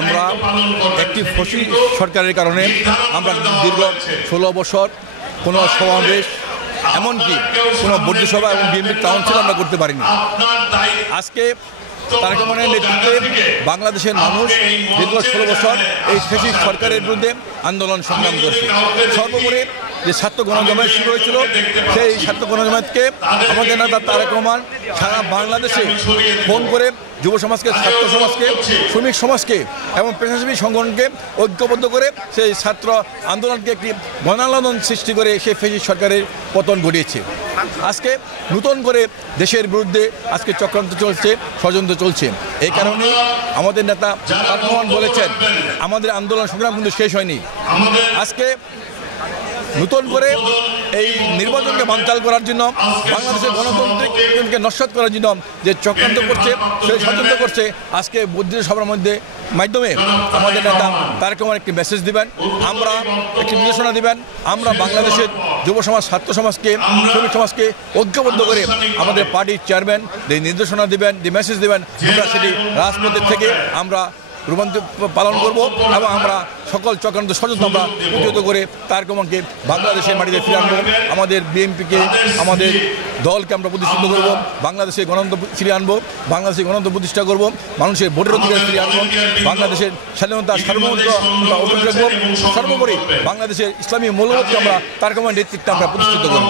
আমরা একটি ফসি সরকারের কারণে আমরা দীর্ঘ 16 বছর কোনো সমাবেশ এমনকি কোনো বর্জ্য সভা এবং বিএনপি কাউন্সিল আমরা করতে পারিনি। আজকে তারেক রহমানের নেতৃত্বে বাংলাদেশের মানুষ দীর্ঘ 16 বছর এই ফ্যাসিস্ট সরকারের বিরুদ্ধে আন্দোলন সংগ্রাম করছে। সর্বোপরি যে ছাত্র গণজমায়েত শুরু হয়েছিল, সেই ছাত্র গণজমায়েতকে আমাদের নেতা তারেক রহমান সারা বাংলাদেশে ফোন করে যুব সমাজকে, ছাত্র সমাজকে, শ্রমিক সমাজকে এবং পেশাজীবী সংগঠনকে ঐক্যবদ্ধ করে সেই ছাত্র আন্দোলনকে একটি গণান্দোলন সৃষ্টি করে সেই ফ্যাসিস্ট সরকারের পতন ঘটিয়েছে। আজকে নতুন করে দেশের বিরুদ্ধে আজকে চক্রান্ত চলছে, ষড়যন্ত্র চলছে। এই কারণে আমাদের নেতা তারেক রহমান বলেছেন, আমাদের আন্দোলন সংগ্রাম কিন্তু শেষ হয়নি। আজকে নতুন করে এই নির্বাচনকে বানচাল করার জন্য, বাংলাদেশের গণতন্ত্রকে নস্যাৎ করার জন্য যে চক্রান্ত করছে, সেই ষড়যন্ত্র করছে, আজকে বর্ধিত সভার মাধ্যমে আমাদের নেতা তারেক রহমান একটি মেসেজ দিবেন, আমরা একটি নির্দেশনা দিবেন। আমরা বাংলাদেশের যুব সমাজ, ছাত্র সমাজকে, শ্রমিক সমাজকে ঐক্যবদ্ধ করে আমাদের পার্টির চেয়ারম্যান যে নির্দেশনা দিবেন, যে মেসেজ দিবেন, আমরা সেটি রাজপথের থেকে আমরা রূপান্তর পালন করব এবং আমরা সকল চক্রান্ত ষড়যন্ত্র আমরা প্রতিহত করে তারেক রহমানকে বাংলাদেশের মাটিতে ফিরে আনবো। আমাদের বিএনপিকে, আমাদের দলকে আমরা প্রতিষ্ঠিত করব, বাংলাদেশে গণতন্ত্র ফিরিয়ে আনবো, বাংলাদেশে গণতন্ত্র প্রতিষ্ঠা করব, মানুষের ভোটের অধিকার ফিরিয়ে আনবো, বাংলাদেশের স্বাধীনতা সার্বভৌমত্ব অটুট রাখবো, সর্বোপরি বাংলাদেশের ইসলামী মূল্যবোধকে আমরা তারেক রহমানের নেতৃত্বে আমরা প্রতিষ্ঠিত করব।